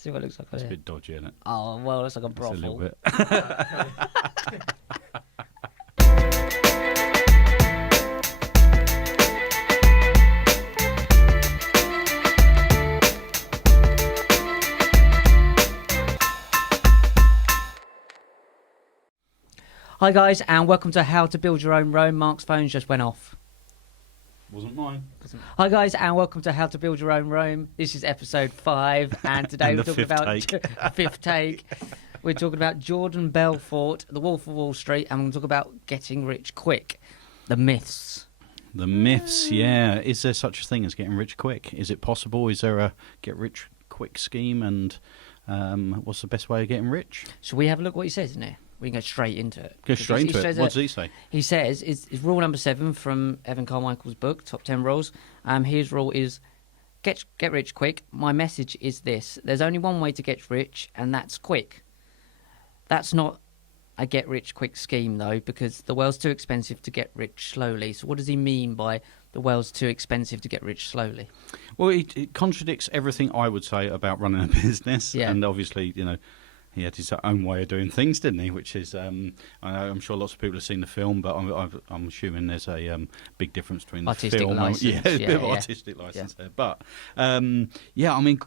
See what it looks like. It's a bit dodgy, isn't it? Oh, well, it's like a It's brothel. a little bit. Hi guys, and welcome to How to Build Your Own Rome. Mark's phone just went off. Wasn't mine. Hi guys, and welcome to How to Build Your Own Rome. This is episode 5, and today And we're the talking about fifth fifth take. We're talking about Jordan Belfort, the Wolf of Wall Street, and we're going to talk about getting rich quick, the myths. The myths, yeah. Is there such a thing as getting rich quick? Is it possible? Is there a get rich quick scheme? And what's the best way of getting rich? So we have a look what he says in there. We can go straight into it. Go straight into it. What does he say? He says, it's rule number 7 from Evan Carmichael's book, Top 10 Rules. His rule is, get rich quick. My message is this. There's only one way to get rich, and that's quick. That's not a get rich quick scheme, though, because the world's too expensive to get rich slowly. So what does he mean by the world's too expensive to get rich slowly? Well, it contradicts everything I would say about running a business. Yeah. And obviously, you know, he had his own way of doing things, didn't he? Which is, I'm sure lots of people have seen the film, but I'm assuming there's a big difference between the Artistic film license, and a bit of yeah. artistic license there. But yeah, I mean,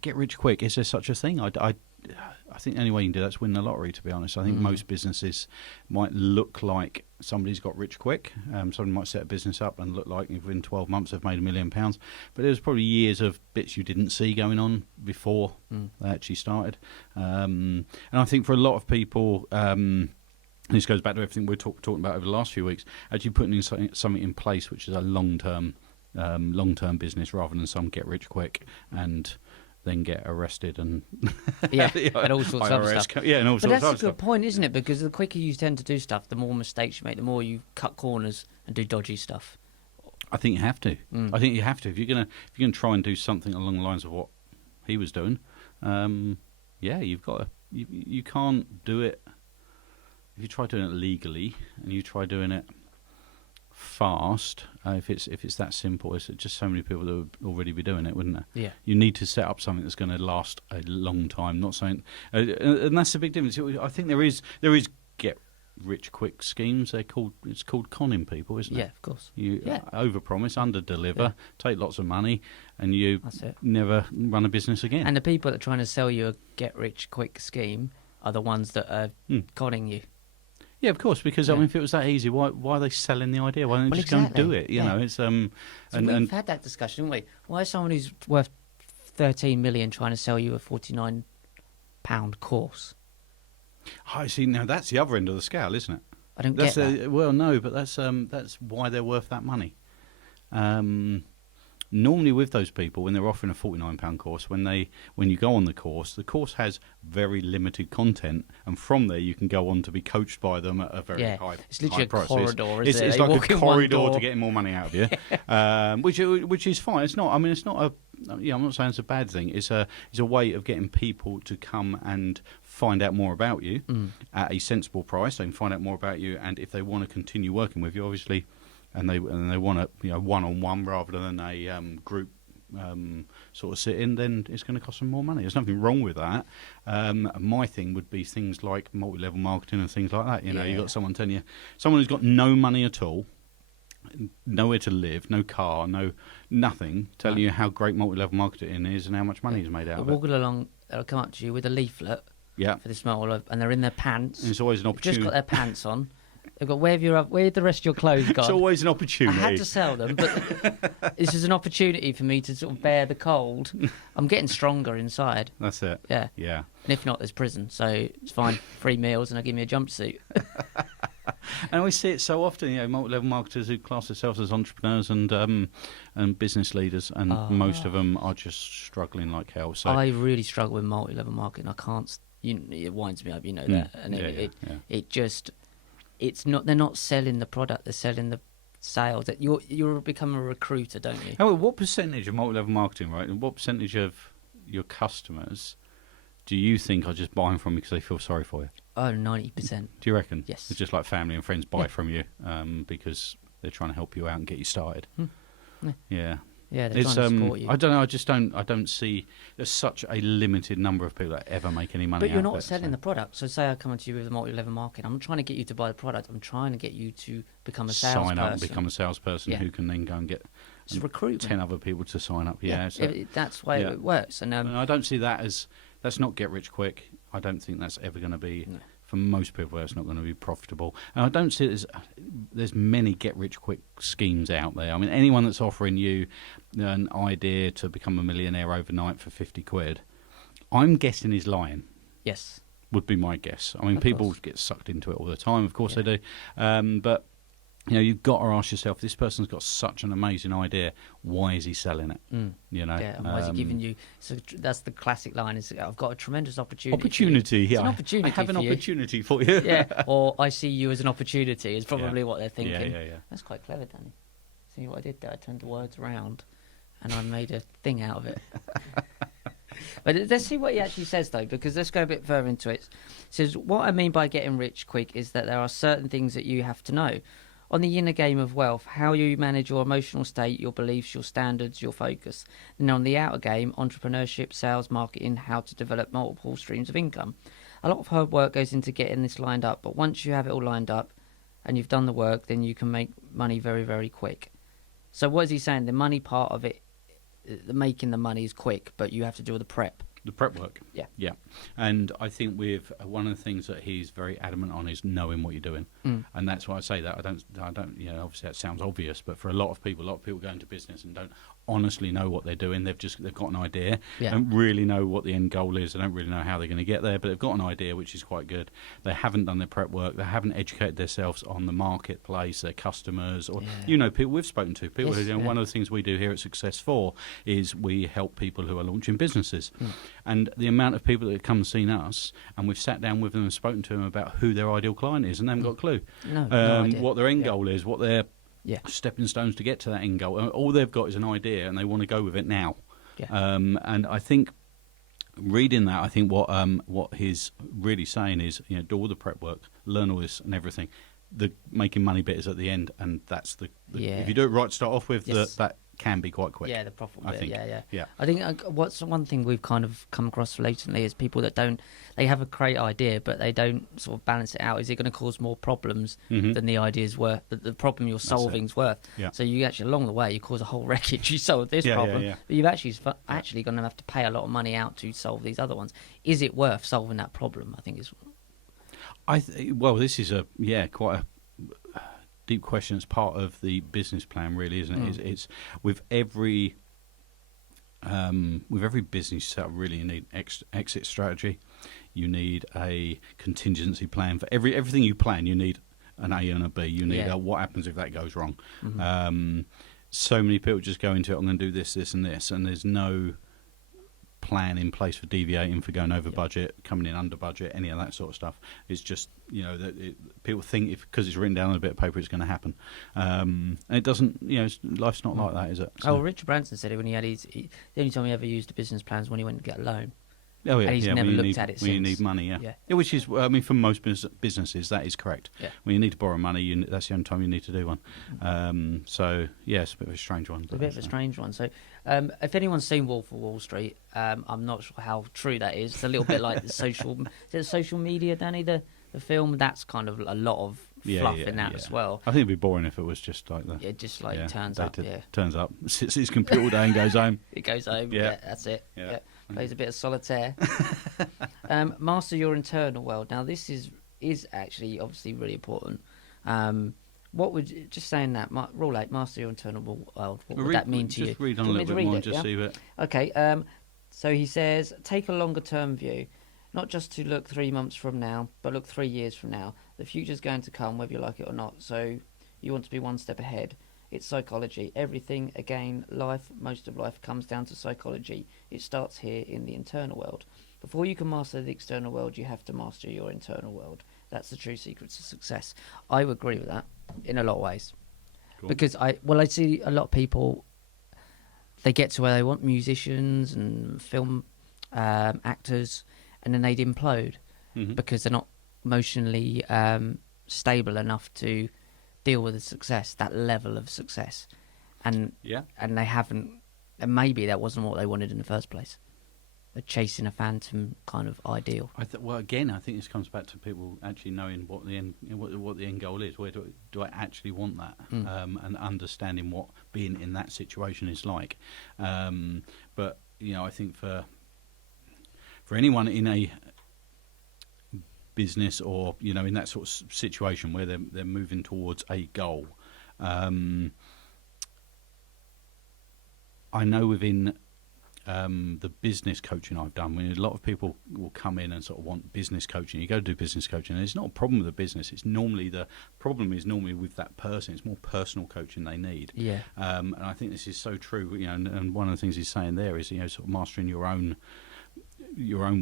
get rich quick. Is there such a thing? I think the only way you can do that is win the lottery, to be honest. I think most businesses might look like somebody's got rich quick. Somebody might set a business up and look like within 12 months they've made £1 million. But there's probably years of bits you didn't see going on before they actually started. And I think for a lot of people, this goes back to everything we're talking about over the last few weeks, actually putting in something in place which is a long-term business rather than some get rich quick and then get arrested and and all sorts of IRS stuff. and all But sorts that's of a good stuff. point, isn't it? Because the quicker you tend to do stuff, the more mistakes you make, the more you cut corners and do dodgy stuff. I think you have to. I think you have to if you're gonna try and do something along the lines of what he was doing. You've got to. You can't do it if you try doing it legally and you try doing it fast. If it's that simple, it's just so many people that would already be doing it, wouldn't there? Yeah. You need to set up something that's going to last a long time, not something, and that's the big difference. I think there is get rich quick schemes. It's called conning people, isn't it? Yeah, of course. You overpromise, underdeliver, take lots of money, and you That's it. never run a business again. And the people that are trying to sell you a get rich quick scheme are the ones that are conning you. Yeah, of course, because I mean, if it was that easy, why are they selling the idea? Why don't they just go and do it? You know, it's So we've had that discussion, haven't we? Why is someone who's worth 13 million trying to sell you a £49 course? I see. Now that's the other end of the scale, isn't it? I don't get that. Well, no, but that's why they're worth that money. Normally, with those people, when they're offering a £49 course, when you go on the course has very limited content, and from there you can go on to be coached by them at a very high. It's literally high a corridor. Isn't It's it? like a corridor to getting more money out of you, which is fine. It's not. I mean, it's not a. Yeah, I'm not saying it's a bad thing. It's a way of getting people to come and find out more about you at a sensible price. They can find out more about you, and if they want to continue working with you, obviously. And they want to one-on-one rather than a group sort of sit in, then it's going to cost them more money. There's nothing wrong with that. My thing would be things like multi-level marketing and things like that. You know, you've got someone telling you, someone who's got no money at all, nowhere to live, no car, nothing, telling you how great multi-level marketing is and how much money is made out of it. Walking along, they'll come up to you with a leaflet for this multi-level, and they're in their pants. And it's always an opportunity. Just got their pants on. They've got where the rest of your clothes gone? It's always an opportunity. I had to sell them, but this is an opportunity for me to sort of bear the cold. I'm getting stronger inside. That's it. Yeah. Yeah. And if not, there's prison, so it's fine. 3 meals, and they'll give me a jumpsuit. And we see it so often, you know, multi-level marketers who class themselves as entrepreneurs and business leaders, and most of them are just struggling like hell. So I really struggle with multi-level marketing. I can't. It winds me up, you know that, and it just. It's not. They're not selling the product. They're selling the sales. That you become a recruiter, don't you? Oh, what percentage of multi-level marketing, right? And what percentage of your customers do you think are just buying from you because they feel sorry for you? Oh, 90%. Do you reckon? Yes. It's just like family and friends buy from you because they're trying to help you out and get you started. Yeah. Yeah. Yeah, they're trying to support you. I don't know. I don't see. There's such a limited number of people that ever make any money. But you're out not of it, selling the product. So say I come to you with a multi-level marketing. I'm not trying to get you to buy the product. I'm trying to get you to become a salesperson. Sign up and become a salesperson who can then go and get it's recruitment. 10 other people to sign up. Yeah, so, that's why it works. And I don't see that as that's not get rich quick. I don't think that's ever going to be. No. For most people, it's not going to be profitable. And I don't see there's many get-rich-quick schemes out there. I mean, anyone that's offering you an idea to become a millionaire overnight for 50 quid, I'm guessing is lying. Yes. Would be my guess. I mean, people get sucked into it all the time. Of course they do. But you've got to ask yourself, this person's got such an amazing idea. Why is he selling it? Yeah, and why is he giving you... So that's the classic line, is I've got a tremendous opportunity. Opportunity, yeah. It's an opportunity I have an opportunity for you. Yeah, or I see you as an opportunity is probably what they're thinking. Yeah. That's quite clever, Danny. See what I did there? I turned the words around and I made a thing out of it. But let's see what he actually says, though, because let's go a bit further into it. It says, what I mean by getting rich quick is that there are certain things that you have to know. On the inner game of wealth, how you manage your emotional state, your beliefs, your standards, your focus. And on the outer game, entrepreneurship, sales, marketing, how to develop multiple streams of income. A lot of hard work goes into getting this lined up, but once you have it all lined up and you've done the work, then you can make money very, very quick. So what is he saying? The money part of it, the making the money is quick, but you have to do all the prep. The prep work. Yeah. And I think with one of the things that he's very adamant on is knowing what you're doing. And that's why I say that. I don't, obviously that sounds obvious, but for a lot of people go into business and don't honestly know what they're doing. They've got an idea. They don't really know what the end goal is. They don't really know how they're going to get there, but they've got an idea, which is quite good. They haven't done their prep work. They haven't educated themselves on the marketplace, their customers, or people we've spoken to. People who, one of the things we do here at Success 4 is we help people who are launching businesses. And the amount of people that have come and seen us, and we've sat down with them and spoken to them about who their ideal client is, and they haven't got a clue. No idea. What their end goal is, what their stepping stones to get to that end goal. All they've got is an idea, and they want to go with it now. And I think reading that, I think what he's really saying is, do all the prep work, learn all this and everything. The making money bit is at the end, and that's if you do it right to start off with, that can be quite quick. Yeah, the profit bit. I think. Yeah. I think what's one thing we've kind of come across recently is people that they have a great idea, but they don't sort of balance it out. Is it going to cause more problems than the idea's worth, the problem you're solving is worth? Yeah. So you actually, along the way, you cause a whole wreckage. You solve this problem, but you've actually going to have to pay a lot of money out to solve these other ones. Is it worth solving that problem? I think is. Well, this is quite a deep question. It's part of the business plan, really, isn't it? It's with every business setup, really, you need exit strategy. You need a contingency plan for everything you plan. You need an A and a B. You need what happens if that goes wrong. So many people just go into it. I'm going to do this, this, and this, and there's no plan in place for deviating, for going over budget, coming in under budget, any of that sort of stuff. It's just people think because it's written down on a bit of paper, it's going to happen, and it doesn't. Life's not like that, is it? So. Richard Branson said it when he had the only time he ever used a business plan is when he went to get a loan. Oh yeah, and he's never looked at it since. When you need money, which is, for most businesses, that is correct. Yeah. When you need to borrow money, that's the only time you need to do one. So it's a bit of a strange one. It's a bit of a strange one. So, if anyone's seen Wolf of Wall Street, I'm not sure how true that is. It's a little bit like the social media, Danny, the film. That's kind of a lot of fluff in that as well. I think it'd be boring if it was just like that. Just like turns up. Turns up, sits at his computer all day and goes home. It goes home. Yeah, that's it. Yeah. Plays a bit of solitaire. Master your internal world. Now, this is actually obviously really important. What would just saying that rule 8, master your internal world? What would that mean to you? Just read on a little bit more and just see it. Okay. So he says, take a longer term view, not just to look 3 months from now, but look 3 years from now. The future's going to come, whether you like it or not. So you want to be one step ahead. It's psychology. Everything, again, most of life comes down to psychology. It starts here in the internal world. Before you can master the external world, you have to master your internal world. That's the true secret to success. I would agree with that in a lot of ways. Cool. Because I see a lot of people, they get to where they want, musicians and film actors, and then they'd implode because they're not emotionally stable enough to deal with the success, that level of success. and Yeah. and they haven't, and maybe that wasn't what they wanted in the first place. They're chasing a phantom kind of ideal. Well, again, I think this comes back to people actually knowing what the end goal is. Where do I actually want that, and understanding what being in that situation is like. But I think for anyone in a business or in that sort of situation where they're moving towards a goal, I know within the business coaching I've done, when a lot of people will come in and sort of want business coaching, you go to do business coaching, and it's not a problem with the business. It's normally the problem is normally with that person. It's more personal coaching they need. Yeah. And I think this is so true. And one of the things he's saying there is sort of mastering your own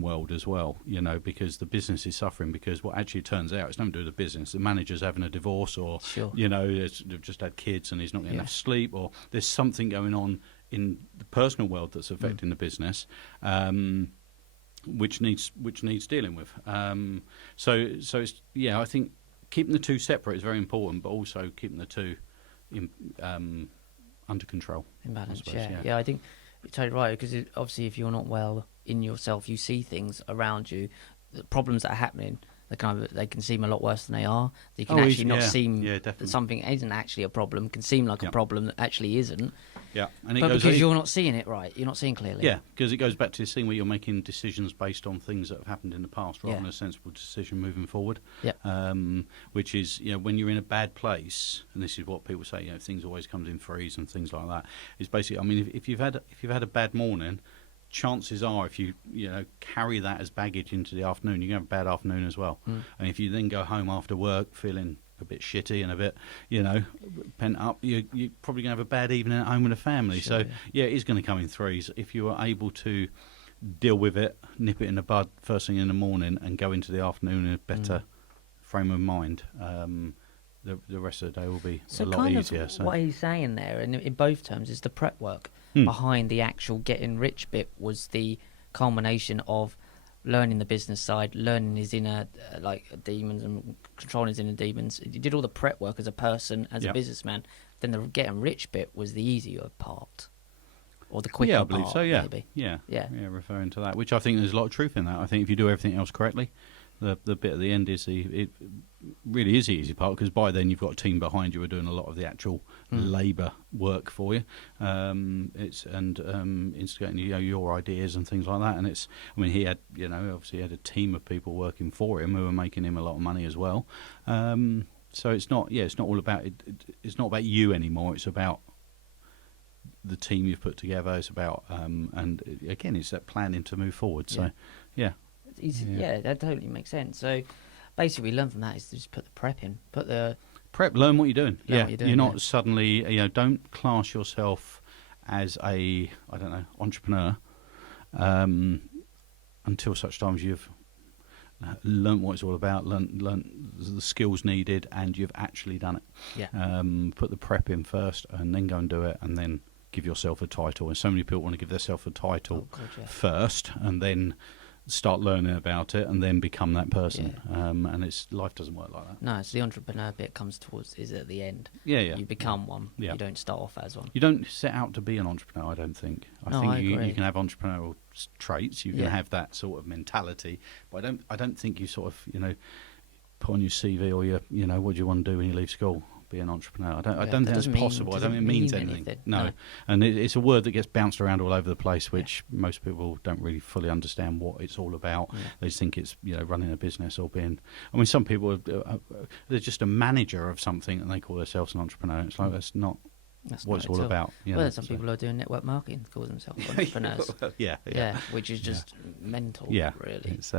world as well. Because the business is suffering because what actually turns out it's nothing to do with the business. The manager's having a divorce, or Sure. they've just had kids and he's not getting enough sleep, or there's something going on in the personal world that's affecting the business, which needs dealing with. So it's, I think keeping the two separate is very important, but also keeping the two under control. In balance, I suppose, yeah. I think you're totally right, because obviously if you're not well in yourself, you see things around you, the problems that are happening, they can seem a lot worse than they are. They can actually not seem that something isn't actually a problem, can seem like a problem that actually isn't. Yeah, and but because you're not seeing it right, you're not seeing clearly. Yeah, because it goes back to this thing where you're making decisions based on things that have happened in the past rather than a sensible decision moving forward. Yeah. Which is, when you're in a bad place, and this is what people say, things always comes in threes and things like that. Is basically, I mean, if you've had a bad morning, chances are, if you carry that as baggage into the afternoon, you're going to have a bad afternoon as well. And if you then go home after work feeling a bit shitty and a bit, pent up, you're probably going to have a bad evening at home with the family. Sure, so, it is going to come in threes. If you are able to deal with it, nip it in the bud first thing in the morning, and go into the afternoon in a better frame of mind, the rest of the day will be a lot easier. So what he's saying there, and in both terms, is the prep work behind the actual getting rich bit was the culmination of learning the business side, learning his inner demons and controlling his inner demons. You did all the prep work as a person, as a businessman. Then the getting rich bit was the easier part, or the quicker part. I believe so. Yeah, maybe. Yeah. Referring to that, which I think there's a lot of truth in that. I think if you do everything else correctly, the bit at the end is it really is the easy part, because by then you've got a team behind you who are doing a lot of the actual labour work for you. Instigating your ideas and things like that. And he had obviously had a team of people working for him who were making him a lot of money as well. So it's not all about it. It's not about you anymore. It's about the team you've put together. It's about and again, it's that planning to move forward. So that totally makes sense. So basically, we learn from that is to just put the prep in, learn what you're doing. What you're doing, you're not suddenly don't class yourself as a entrepreneur until such times you've learnt what it's all about, learnt the skills needed, and you've actually done it. Yeah. Put the prep in first, and then go and do it, and then give yourself a title. And so many people want to give themselves a title first, and then start learning about it, and then become that person. And life doesn't work like that. No, it's the entrepreneur bit comes is at the end. You become one. You don't start off as one. You don't set out to be an entrepreneur, I don't think. I think you can have entrepreneurial traits. You can have that sort of mentality, but I don't think you sort of put on your CV or your what do you want to do when you leave school. Be an entrepreneur. I don't think that's possible. I don't think it means anything. No. And it's a word that gets bounced around all over the place, which most people don't really fully understand what it's all about. They just think it's running a business or being. I mean, some people they're just a manager of something and they call themselves an entrepreneur. It's like that's not what it's all about. Some people are doing network marketing, call themselves entrepreneurs. Which is just mental. Really. It's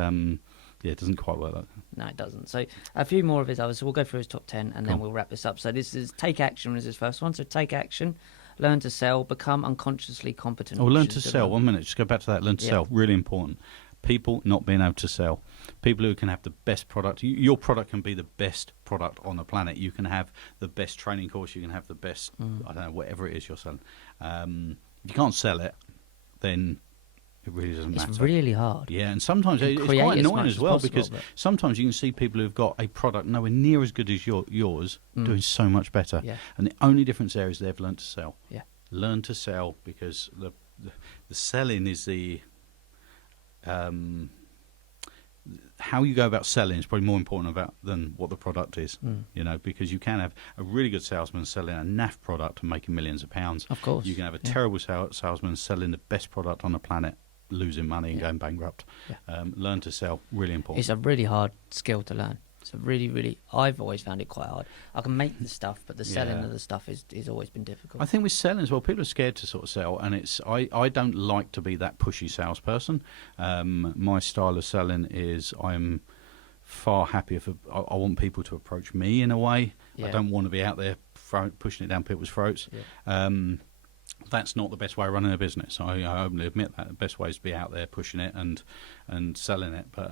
it doesn't quite work like that. No, it doesn't. So a few more of his others. So we'll go through his top 10 and then we'll wrap this up. So this is take action is his first one. So take action, learn to sell, become unconsciously competent. Learn to sell. 1 minute. Just go back to that. Learn to sell. Really important. People not being able to sell. People who can have the best product. Your product can be the best product on the planet. You can have the best training course. You can have the best, whatever it is you're selling. If you can't sell it, then It really doesn't matter. It's really hard. Yeah, and sometimes You it's create quite as annoying much as as well possible, because but- sometimes you can see people who've got a product nowhere near as good as yours doing so much better. Yeah. And the only difference there is they've learned to sell. Yeah. Learn to sell, because the selling is the how you go about selling is probably more important than what the product is. You know, because you can have a really good salesman selling a naff product and making millions of pounds. Of course. You can have a terrible salesman selling the best product on the planet, losing money and going bankrupt. Yeah. Learn to sell, really important. It's a really hard skill to learn. It's a really, I've always found it quite hard. I can make the stuff, but the selling of the stuff is always been difficult. I think with selling as well, people are scared to sort of sell, and I don't like to be that pushy salesperson. My style of selling is I'm far happier for I want people to approach me in a way. Yeah. I don't want to be out there pushing it down people's throats. Yeah. That's not the best way of running a business. I openly admit that. The best way is to be out there pushing it and selling it. But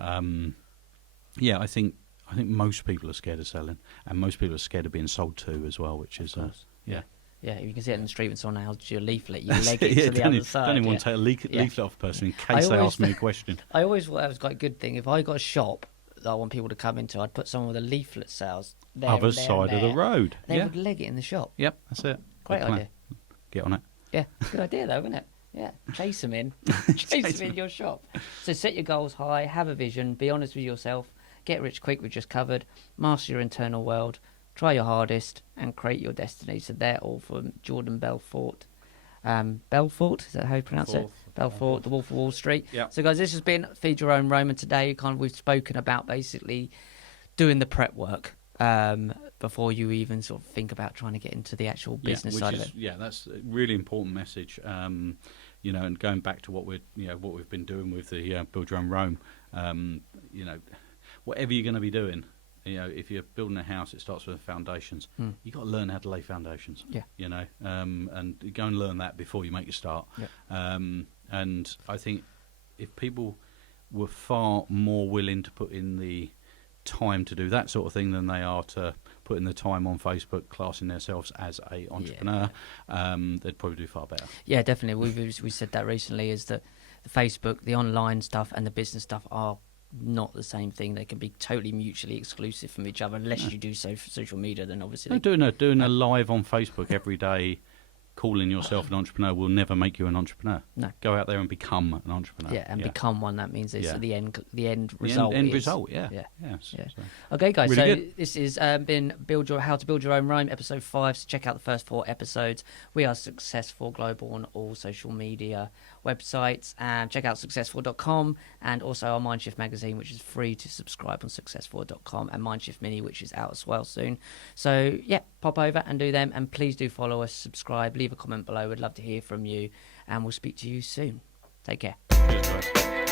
yeah, I think most people are scared of selling, and most people are scared of being sold to as well, which is yeah. Yeah, you can see it in the street when someone hands you a leaflet, you leg it Yeah, to the other side. don't even want to take a leaflet off a person in case they ask me a question. I always thought that was quite a good thing. If I got a shop that I want people to come into, I'd put someone with a leaflet sales there, Other and there, side and of the there. road. They Yeah. would leg it in the shop. Yep, that's it. Great Good plan. idea. Get on it. Yeah, good idea though, isn't it? Yeah, chase them in. Chase them in your shop. So set your goals high, have a vision, be honest with yourself, get rich quick, we've just covered, master your internal world, try your hardest, and create your destiny. So they're all from Jordan Belfort. Belfort, is that how you pronounce it? Belfort, The Wolf of Wall Street. Yep. So guys, this has been Feed Your Own Rome, and today we've spoken about basically doing the prep work before you even sort of think about trying to get into the actual business side of it. Yeah, that's a really important message. You know, and going back to what we've been doing with the Build Your Own Rome. You know, whatever you're going to be doing, you know, if you're building a house, it starts with the foundations. You've got to learn how to lay foundations. Yeah. You know, and go and learn that before you make your start. Yeah. And I think if people were far more willing to put in the time to do that sort of thing than they are to put in the time on Facebook classing themselves as a entrepreneur, they'd probably do far better. Yeah, definitely. We said that recently, is that the Facebook, the online stuff and the business stuff are not the same thing. They can be totally mutually exclusive from each other unless you do so for social media. Then obviously Doing a live on Facebook every day, calling yourself an entrepreneur will never make you an entrepreneur. No. Go out there and become an entrepreneur. Yeah, and become one. That means it's the end result. The end is- result, yeah. Yeah. So- Okay, guys. Really so good. this has been How to Build Your Own Rome, episode 5. So check out the first 4 episodes. We are Successful Global on all social media websites, and check out successful.com, and also our Mindshift magazine, which is free to subscribe on successful.com, and Mindshift Mini, which is out as well soon. So yeah, pop over and do them, and please do follow us, subscribe, leave a comment below. We'd love to hear from you, and we'll speak to you soon. Take care. Cheers, guys.